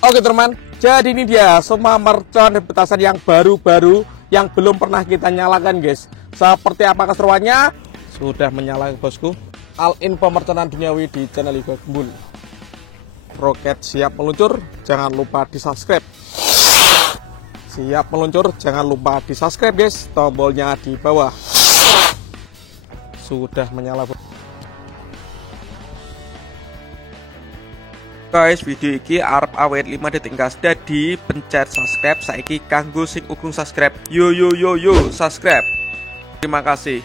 Oke teman, jadi ini dia semua mercon dan petasan yang baru-baru yang belum pernah kita nyalakan guys. Seperti apa keseruannya? Sudah menyala bosku. All-in pemerconan duniawi di channel Liga Gembul. Roket siap meluncur, jangan lupa di subscribe. Siap meluncur, jangan lupa di subscribe guys. Tombolnya di bawah. Sudah menyala bosku. Guys, video iki arep awet 5 detik gas. Dadi pencet subscribe saiki kanggo sing urung subscribe. Yo subscribe. Terima kasih.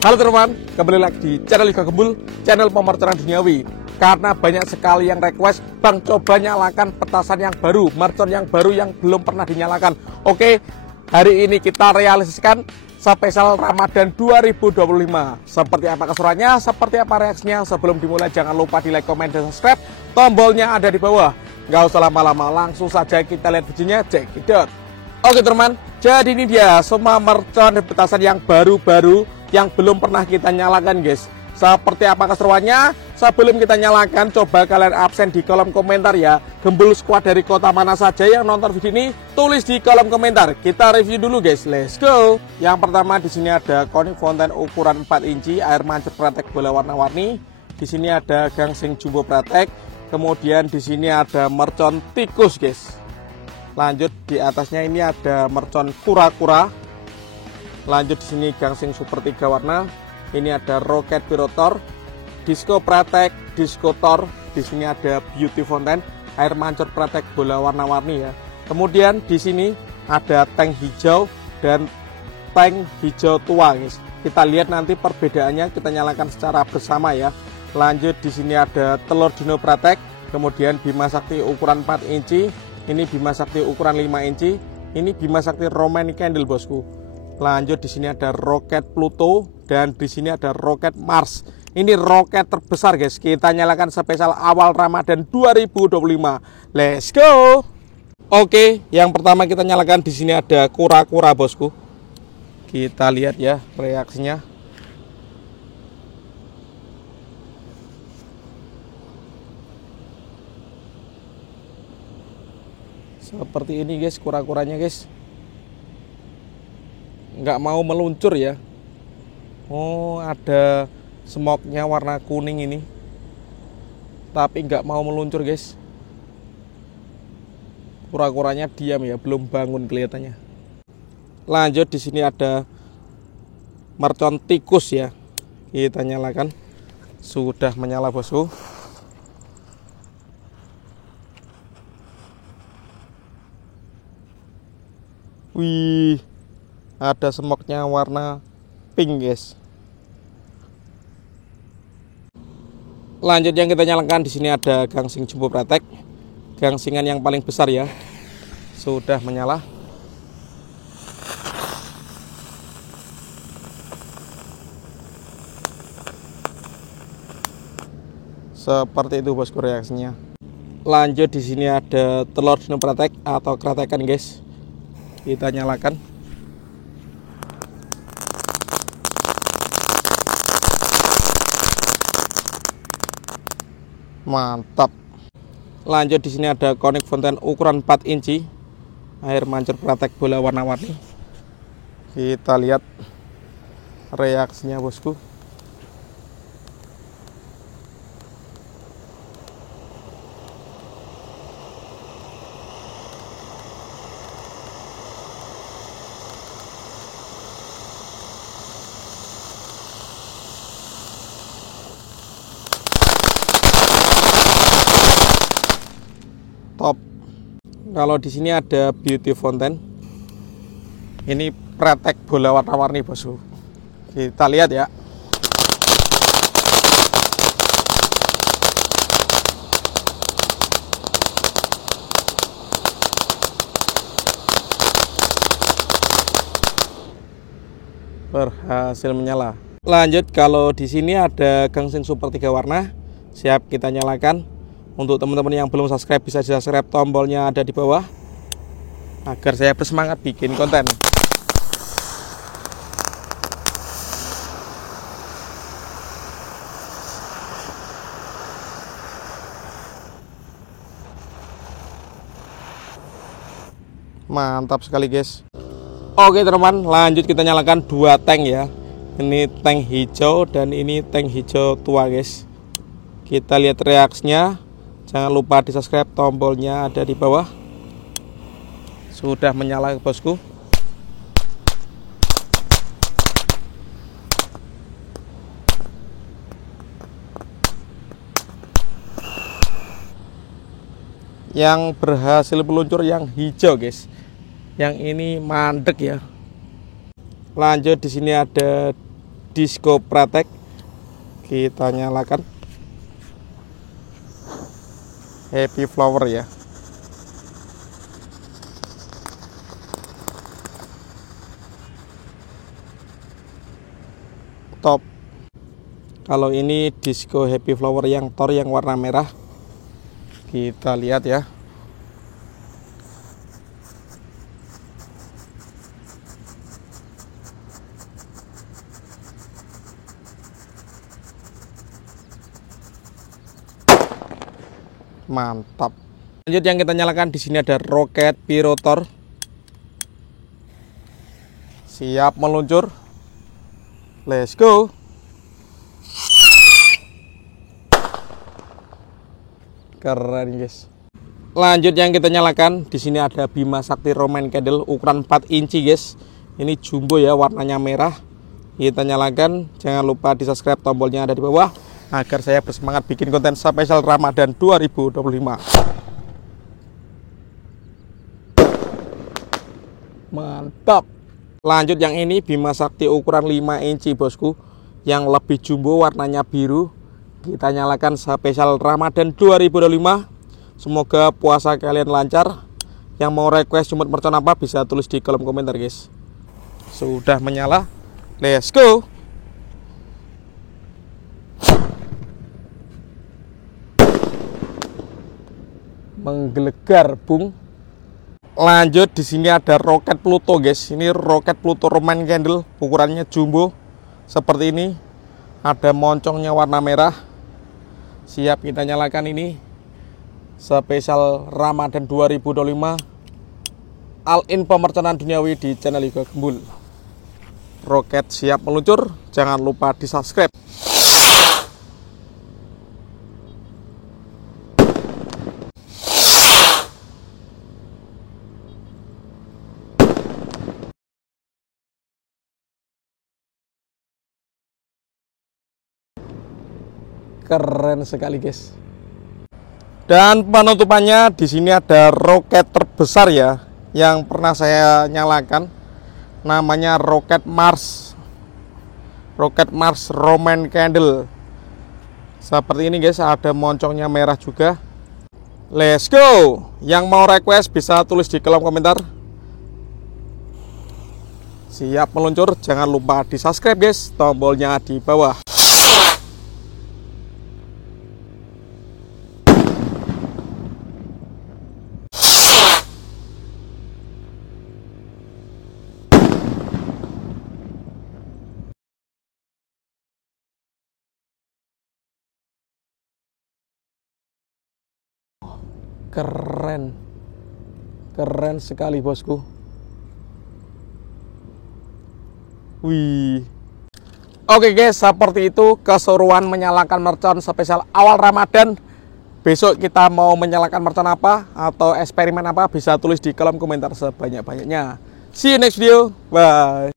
Halo teman, kembali lagi di channel Liga Gembul, channel pemerconan duniawi. Karena banyak sekali yang request, Bang coba nyalakan petasan yang baru, mercon yang baru yang belum pernah dinyalakan. Oke, hari ini kita realisasikan spesial Ramadan 2025. Seperti apa keseruannya, seperti apa reaksinya? Sebelum dimulai jangan lupa di like, komen, dan subscribe. Tombolnya ada di bawah. Nggak usah lama-lama, langsung saja kita lihat videonya. Check it out. Oke teman, jadi ini dia semua mercon dan petasan yang baru-baru yang belum pernah kita nyalakan guys. Seperti apa keseruannya? Sebelum kita nyalakan, coba kalian absen di kolom komentar ya. Gembul squad dari kota mana saja yang nonton video ini, tulis di kolom komentar. Kita review dulu guys, let's go. Yang pertama di sini ada Konik Fountain ukuran 4 inci, air mancur pratek bola warna-warni. Di sini ada gangsing jumbo pratek. Kemudian di sini ada mercon tikus guys. Lanjut di atasnya ini ada mercon kura-kura. Lanjut di sini gangsing super 3 warna. Ini ada roket pirotor, disco pratek, disco tor. Di sini ada beauty fountain, air mancur pratek bola warna-warni ya. Kemudian di sini ada tank hijau dan tank hijau tua guys. Kita lihat nanti perbedaannya, kita nyalakan secara bersama ya. Lanjut di sini ada telur dino pratek, kemudian Bima Sakti ukuran 4 inci, ini Bima Sakti ukuran 5 inci, ini Bima Sakti Roman Candle bosku. Lanjut di sini ada roket Pluto dan di sini ada roket Mars. Ini roket terbesar guys. Kita nyalakan spesial awal Ramadan 2025. Let's go. Oke, yang pertama kita nyalakan di sini ada kura-kura bosku. Kita lihat ya reaksinya. Seperti ini guys kura-kuranya guys. Nggak mau meluncur ya. Oh, ada smoke-nya warna kuning ini, tapi nggak mau meluncur guys. Kura-kuranya diam ya, belum bangun kelihatannya. Lanjut di sini ada mercon tikus ya. Kita nyalakan. Sudah menyala bosku. Wih, ada smoke-nya warna pink guys. Lanjut yang kita nyalakan di sini ada gangsing jumbo pratek, gangsingan yang paling besar ya. Sudah menyala. Seperti itu bosku reaksinya. Lanjut di sini ada telur dino pratek atau kratekan guys. Kita nyalakan. Mantap. Lanjut di sini ada Konik Fountain ukuran 4 inci, air mancur pratek bola warna-warni. Kita lihat reaksinya bosku. Top. Kalau di sini ada beauty fountain. Ini pratek bola warna-warni bosku. Kita lihat ya. Berhasil menyala. Lanjut kalau di sini ada gangsing super 3 warna. Siap kita nyalakan. Untuk teman-teman yang belum subscribe bisa di subscribe, tombolnya ada di bawah agar saya bersemangat bikin konten. Mantap sekali guys. Oke teman, lanjut kita nyalakan dua tank ya. Ini tank hijau dan ini tank hijau tua guys. Kita lihat reaksinya. Jangan lupa di subscribe, tombolnya ada di bawah. Sudah menyala bosku. Yang berhasil meluncur yang hijau guys. Yang ini mandek ya. Lanjut di sini ada Disco Pratek. Kita nyalakan. Happy Flower ya. Top. Kalau ini Disco Happy Flower yang Thor yang warna merah. Kita lihat ya. Mantap. Lanjut yang kita nyalakan di sini ada Roket Pirotor. Siap meluncur. Let's go. Keren guys. Lanjut yang kita nyalakan di sini ada Bima Sakti Roman Candle ukuran 4 inci guys. Ini jumbo ya, warnanya merah. Kita nyalakan. Jangan lupa di subscribe, tombolnya ada di bawah agar saya bersemangat bikin konten spesial Ramadan 2025. Mantap. Lanjut yang ini Bima Sakti ukuran 5 inci bosku, yang lebih jumbo, warnanya biru. Kita nyalakan spesial Ramadan 2025. Semoga puasa kalian lancar. Yang mau request jumut mercon apa bisa tulis di kolom komentar guys. Sudah menyala. Let's go. Menggelegar bung. Lanjut di sini ada Roket Pluto guys. Ini Roket Pluto Roman Candle ukurannya jumbo seperti ini. Ada moncongnya warna merah. Siap kita nyalakan ini. Spesial Ramadan 2025. All-in pemerconan duniawi di channel Yoga Gembul. Roket siap meluncur. Jangan lupa di subscribe. Keren sekali guys. Dan penutupannya di sini ada roket terbesar ya, yang pernah saya nyalakan. Namanya Roket Mars. Roket Mars Roman Candle. Seperti ini guys, ada moncongnya merah juga. Let's go. Yang mau request bisa tulis di kolom komentar. Siap meluncur. Jangan lupa di subscribe guys, tombolnya di bawah. Keren. Keren sekali bosku. Wih. Oke guys, seperti itu keseruan menyalakan mercon spesial awal Ramadan. Besok kita mau menyalakan mercon apa atau eksperimen apa bisa tulis di kolom komentar sebanyak-banyaknya. See you next video. Bye.